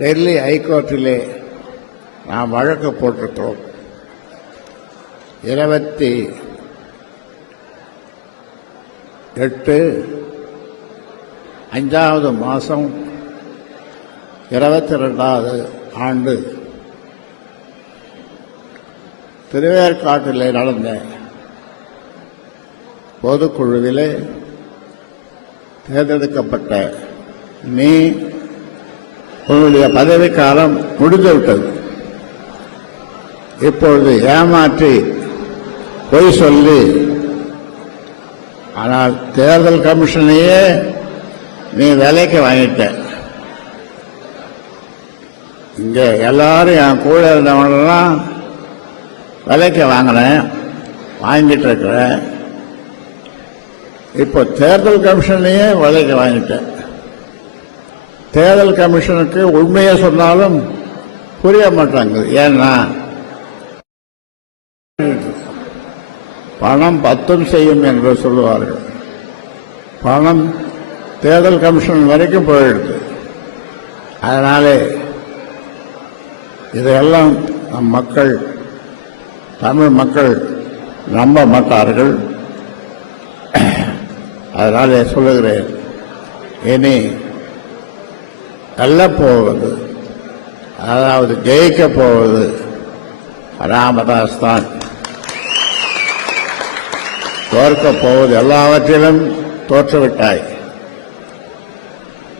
டெல்லி ஹைகோர்ட்டிலே நாம் வழக்கு போட்டிருக்கிறோம். இருபத்தி எட்டு அஞ்சாவது மாதம் இருபத்தி ரெண்டாவது ஆண்டு திருவேற்காட்டில் நடந்த பொதுக்குழுவிலே தேர்ந்தெடுக்கப்பட்ட நீ உன்னுடைய பதவிக்காலம் முடிந்துவிட்டது. இப்பொழுது ஏமாற்றி பொய் சொல்லி ஆனால் தேர்தல் கமிஷனையே நீ விலைக்கு வாங்கிட்ட. இங்க எல்லாரும் என் கூட இருந்தவங்களெல்லாம் விலைக்கு வாங்கினேன் வாங்கிட்டு இருக்கிறேன் இப்போ தேர்தல் கமிஷனையே விலைக்கு வாங்கிட்டேன் தேர்தல் கமிஷனுக்கு உண்மையை சொன்னாலும் புரிய மாட்டாங்க. ஏன்னா பணம் பத்தும் செய்யும் என்று சொல்லுவார்கள். பணம் தேர்தல் கமிஷன் வரைக்கும் போயிடுது. அதனாலே இதையெல்லாம் நம் மக்கள் தமிழ் மக்கள் நம்ப மாட்டார்கள். அதனாலே சொல்லுகிறேன் இனி வெல்லப் போவது. அதாவது ஜெயிக்க போவது. ராமதாஸ் தான் தோற்கப் போவது எல்லாவற்றிலும் தோற்றுவிட்டாய்.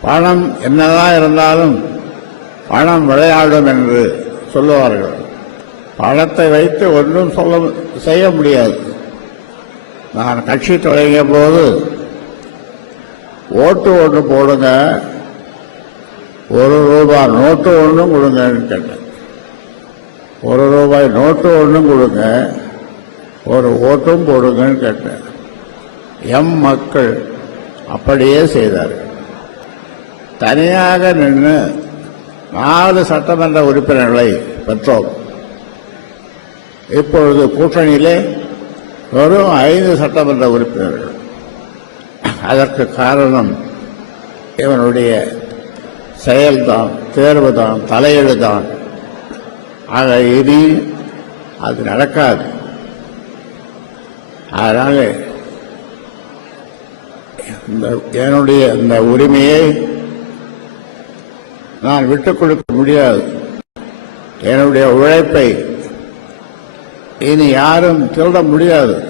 பணம் என்னதான் இருந்தாலும் பணம் விளையாடும் என்று சொல்லுவார்கள். பணத்தை வைத்து ஒன்றும் சொல்ல செய்ய முடியாது. நான் கட்சி தொடங்கிய போது ஓட்டு ஒன்று போடுங்க ஒரு ரூபாய் நோட்டு ஒன்றும் கொடுங்கன்னு கேட்டேன். ஒரு ரூபாய் நோட்டு ஒன்றும் கொடுங்க ஒரு ஓட்டும் போடுங்கன்னு கேட்டேன். எம் மக்கள் அப்படியே செய்தார்கள். தனியாக நின்று நாலு சட்டமன்ற உறுப்பினர்களை பெற்றோம். இப்பொழுது கூட்டணியிலே வெறும் ஐந்து சட்டமன்ற உறுப்பினர்கள். அதற்கு காரணம் இவனுடைய செயல்தான் தேர்வு தான் தலையீடுதான் ஆக இனி அது நடக்காது. அதனால இந்த என்னுடைய இந்த உரிமையை நான் விட்டுக் கொடுக்க முடியாது. என்னுடைய உழைப்பை இனி யாரும் திருட முடியாது.